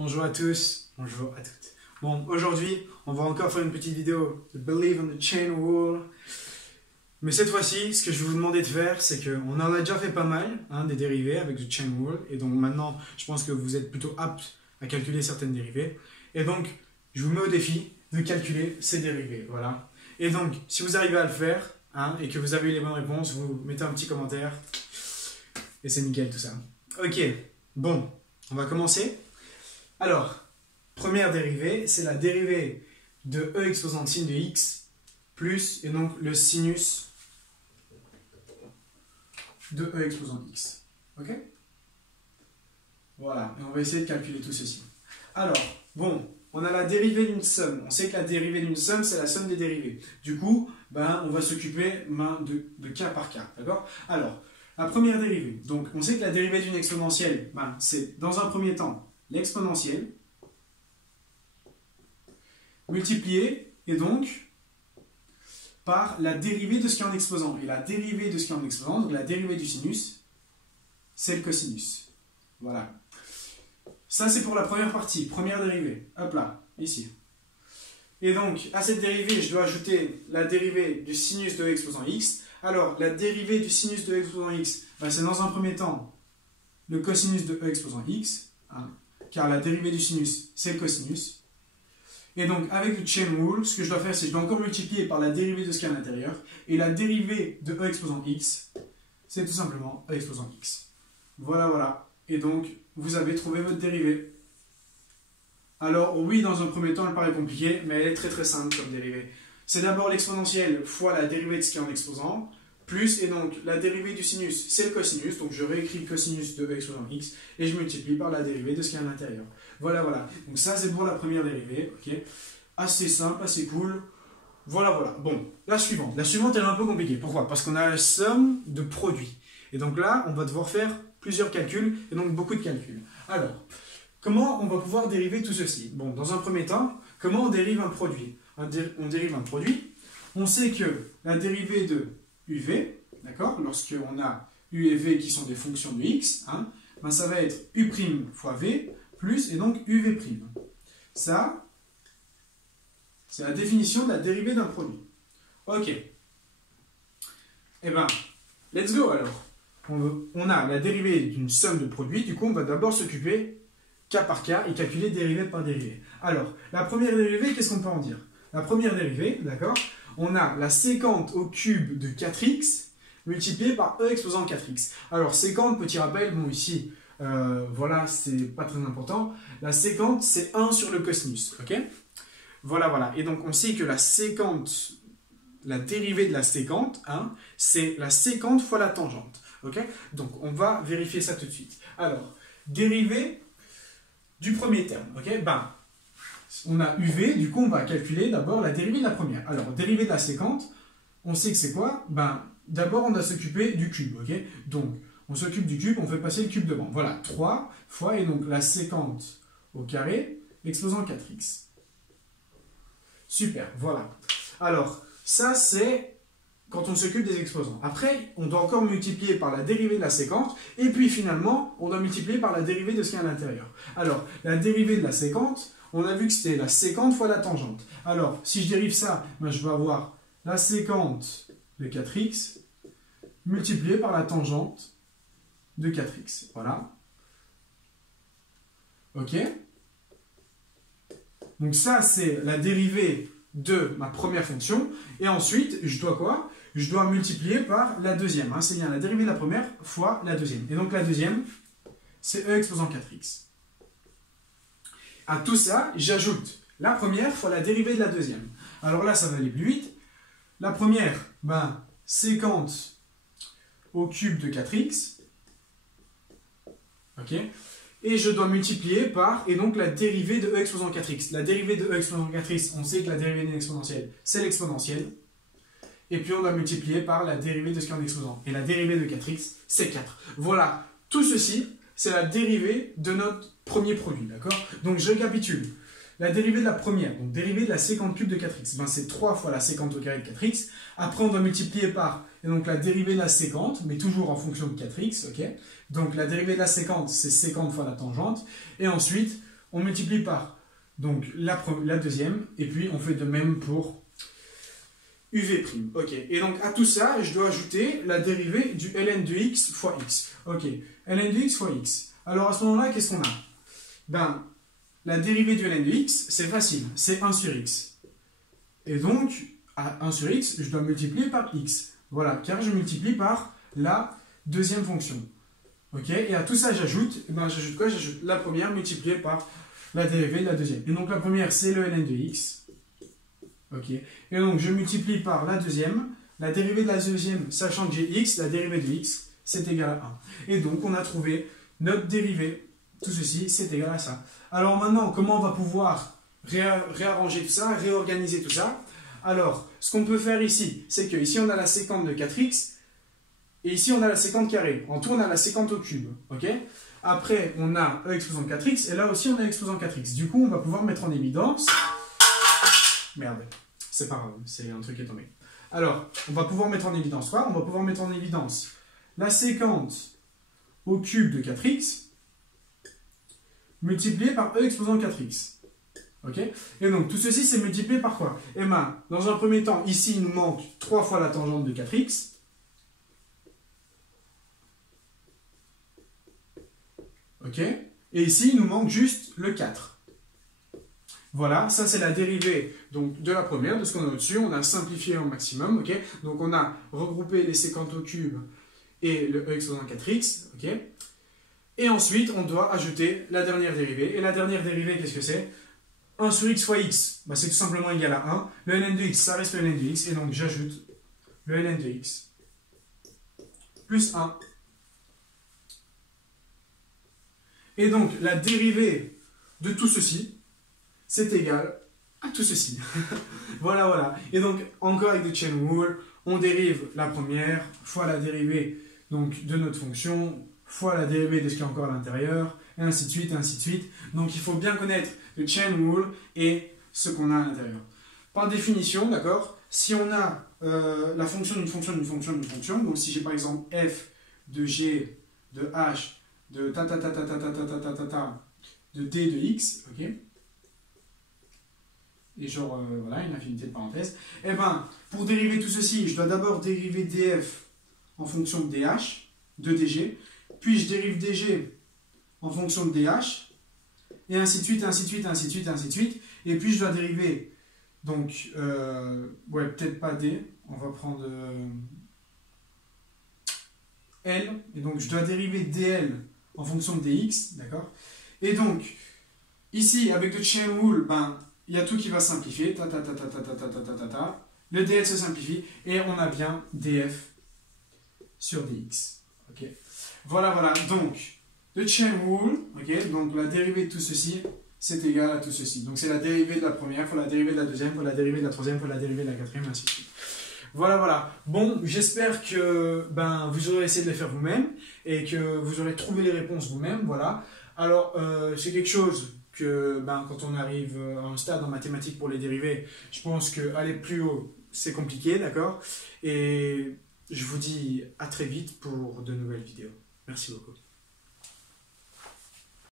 Bonjour à tous, bonjour à toutes. Bon, aujourd'hui, on va encore faire une petite vidéo de Believe on the Chain Rule. Mais cette fois-ci, ce que je vais vous demander de faire, c'est qu'on en a déjà fait pas mal, des dérivés avec le Chain Rule. Et donc maintenant, je pense que vous êtes plutôt apte à calculer certaines dérivées. Et donc, je vous mets au défi de calculer ces dérivés. Voilà. Et donc, si vous arrivez à le faire, et que vous avez eu les bonnes réponses, vous mettez un petit commentaire. Et c'est nickel tout ça. Ok, bon, on va commencer. Alors, première dérivée, c'est la dérivée de e exposant sin de x plus, et donc le sinus de e exposant x. Ok? Voilà, et on va essayer de calculer tout ceci. Alors, bon, on a la dérivée d'une somme. On sait que la dérivée d'une somme, c'est la somme des dérivées. Du coup, on va s'occuper de cas par cas. D'accord? Alors, la première dérivée. Donc, on sait que la dérivée d'une exponentielle, c'est dans un premier temps l'exponentielle multipliée et donc par la dérivée de ce qui est en exposant. Et la dérivée de ce qui est en exposant, donc la dérivée du sinus, c'est le cosinus. Voilà. Ça, c'est pour la première partie, première dérivée. Hop là, ici. Et donc, à cette dérivée, je dois ajouter la dérivée du sinus de e exposant x. Alors, la dérivée du sinus de e exposant x, c'est dans un premier temps le cosinus de e exposant x, car la dérivée du sinus, c'est le cosinus. Et donc, avec le chain rule, ce que je dois faire, c'est que je dois encore multiplier par la dérivée de ce qui est à l'intérieur. Et la dérivée de e exposant x, c'est tout simplement e exposant x. Voilà, voilà. Et donc, vous avez trouvé votre dérivée. Alors, oui, dans un premier temps, elle paraît compliquée, mais elle est très très simple comme dérivée. C'est d'abord l'exponentielle fois la dérivée de ce qui est en exposant, plus, et donc la dérivée du sinus, c'est le cosinus, donc je réécris le cosinus de e exposant x, et je multiplie par la dérivée de ce qui est à l'intérieur. Voilà, voilà. Donc ça, c'est pour la première dérivée, ok? Assez simple, assez cool. Voilà, voilà. Bon, la suivante. La suivante, elle est un peu compliquée. Pourquoi? Parce qu'on a la somme de produits. Et donc là, on va devoir faire plusieurs calculs, et donc beaucoup de calculs. Alors, comment on va pouvoir dériver tout ceci? Bon, dans un premier temps, comment on dérive un produit? On dérive un produit. On sait que la dérivée de UV, d'accord, lorsqu'on a U et V qui sont des fonctions de x, ça va être U' fois V, plus, et donc UV'. Ça, c'est la définition de la dérivée d'un produit. Ok. Eh bien, let's go alors. On a la dérivée d'une somme de produits, du coup on va d'abord s'occuper cas par cas et calculer dérivée par dérivée. Alors, la première dérivée, qu'est-ce qu'on peut en dire? La première dérivée, d'accord, on a la sécante au cube de 4x multiplié par e exposant 4x. Alors, sécante, petit rappel, bon ici, voilà, c'est pas très important. La sécante, c'est 1 sur le cosinus, ok? Voilà, voilà. Et donc, on sait que la sécante, la dérivée de la sécante, c'est la sécante fois la tangente, ok? Donc, on va vérifier ça tout de suite. Alors, dérivée du premier terme, ok? On a UV, du coup on va calculer d'abord la dérivée de la première. Alors, dérivée de la sécante, on sait que c'est quoi? D'abord on va s'occuper du cube, ok? Donc, on s'occupe du cube, on fait passer le cube devant. Voilà, 3 fois, et donc la sécante au carré, exposant 4x. Super, voilà. Alors, ça c'est quand on s'occupe des exposants. Après, on doit encore multiplier par la dérivée de la sécante, et puis finalement, on doit multiplier par la dérivée de ce qui est à l'intérieur. Alors, la dérivée de la sécante, on a vu que c'était la sécante fois la tangente. Alors, si je dérive ça, je vais avoir la sécante de 4x multipliée par la tangente de 4x. Voilà. Ok? Donc ça, c'est la dérivée de ma première fonction. Et ensuite, je dois quoi? Je dois multiplier par la deuxième. C'est bien la dérivée de la première fois la deuxième. Et donc la deuxième, c'est e exposant 4x. À tout ça, j'ajoute la première fois la dérivée de la deuxième. Alors là, ça va aller plus vite. La première, sécante au cube de 4x. Ok? Et je dois multiplier par, et donc la dérivée de e exposant 4x. La dérivée de e exposant 4x, on sait que la dérivée d'une exponentielle, c'est l'exponentielle. Et puis on doit multiplier par la dérivée de ce qui est en exposant. Et la dérivée de 4x, c'est 4. Voilà, tout ceci, c'est la dérivée de notre premier produit, d'accord? Donc je récapitule. La dérivée de la première, donc dérivée de la sécante cube de 4x, c'est 3 fois la sécante au carré de 4x. Après, on doit multiplier par, et donc la dérivée de la sécante, mais toujours en fonction de 4x, ok? Donc la dérivée de la sécante, c'est sécante fois la tangente. Et ensuite, on multiplie par donc, la deuxième, et puis on fait de même pour UV'. Ok, et donc à tout ça, je dois ajouter la dérivée du ln de x fois x. Ok, ln de x fois x. Alors à ce moment-là, qu'est-ce qu'on a? Ben, la dérivée du ln de x, c'est facile, c'est 1 sur x. Et donc, à 1 sur x, je dois multiplier par x. Voilà, car je multiplie par la deuxième fonction. Ok, et à tout ça, j'ajoute, ben, j'ajoute quoi? J'ajoute la première multipliée par la dérivée de la deuxième. Et donc la première, c'est le ln de x. Ok, et donc je multiplie par la deuxième. La dérivée de la deuxième, sachant que j'ai x, la dérivée de x, c'est égal à 1. Et donc on a trouvé notre dérivée. Tout ceci, c'est égal à ça. Alors maintenant, comment on va pouvoir réarranger tout ça, réorganiser tout ça? Alors, ce qu'on peut faire ici, c'est que ici on a la séquente de 4x, et ici on a la séquente carrée. En tout, on a la séquente au cube. Ok? Après, on a e exposant 4x, et là aussi on a exposant 4x. Du coup, on va pouvoir mettre en évidence... Merde, c'est pas grave, c'est un truc qui est tombé. Alors, on va pouvoir mettre en évidence quoi? On va pouvoir mettre en évidence la séquente au cube de 4x multiplié par e exposant 4x. Ok? Et donc, tout ceci, c'est multiplié par quoi? Eh bien, dans un premier temps, ici, il nous manque 3 fois la tangente de 4x. Ok? Et ici, il nous manque juste le 4. Voilà, ça c'est la dérivée donc, de la première, de ce qu'on a au-dessus. On a simplifié au maximum. Ok? Donc, on a regroupé les séquentes au cube et le e exposant 4x. Ok? Et ensuite, on doit ajouter la dernière dérivée. Et la dernière dérivée, qu'est-ce que c'est? 1 sur x fois x, bah, c'est tout simplement égal à 1. Le ln de x, ça reste le ln de x. Et donc, j'ajoute le ln de x plus 1. Et donc, la dérivée de tout ceci, c'est égal à tout ceci. Voilà, voilà. Et donc, encore avec des chain rule, on dérive la première fois la dérivée donc, de notre fonction, fois la dérivée de ce qui est encore à l'intérieur, et ainsi de suite, et ainsi de suite. Donc il faut bien connaître le chain rule et ce qu'on a à l'intérieur. Par définition, d'accord, si on a la fonction d'une fonction, d'une fonction, d'une fonction, donc si j'ai par exemple f de g, de h, de ta ta ta ta ta ta ta ta ta ta ta, de d de x, ok, et genre, voilà, une infinité de parenthèses, et bien, pour dériver tout ceci, je dois d'abord dériver df en fonction de dh, de dg, puis je dérive dg en fonction de dh, et ainsi de suite, ainsi de suite, ainsi de suite, ainsi de suite. Et puis je dois dériver, donc, ouais, peut-être pas d, on va prendre l, et donc je dois dériver dl en fonction de dx, d'accord? Et donc, ici, avec le chain rule, ben, il y a tout qui va simplifier, ta ta ta ta ta ta ta ta ta ta ta, le dl se simplifie, et on a bien df sur dx, ok? Voilà, voilà, donc, le chain rule, ok, donc la dérivée de tout ceci, c'est égal à tout ceci. Donc c'est la dérivée de la première, fois la dérivée de la deuxième, fois la dérivée de la troisième, fois la dérivée de la quatrième, ainsi de suite. Voilà, voilà. Bon, j'espère que ben, vous aurez essayé de les faire vous-même, et que vous aurez trouvé les réponses vous-même, voilà. Alors, c'est quelque chose que, ben, quand on arrive à un stade en mathématiques pour les dérivées, je pense qu'aller plus haut, c'est compliqué, d'accord? Et je vous dis à très vite pour de nouvelles vidéos. Merci beaucoup.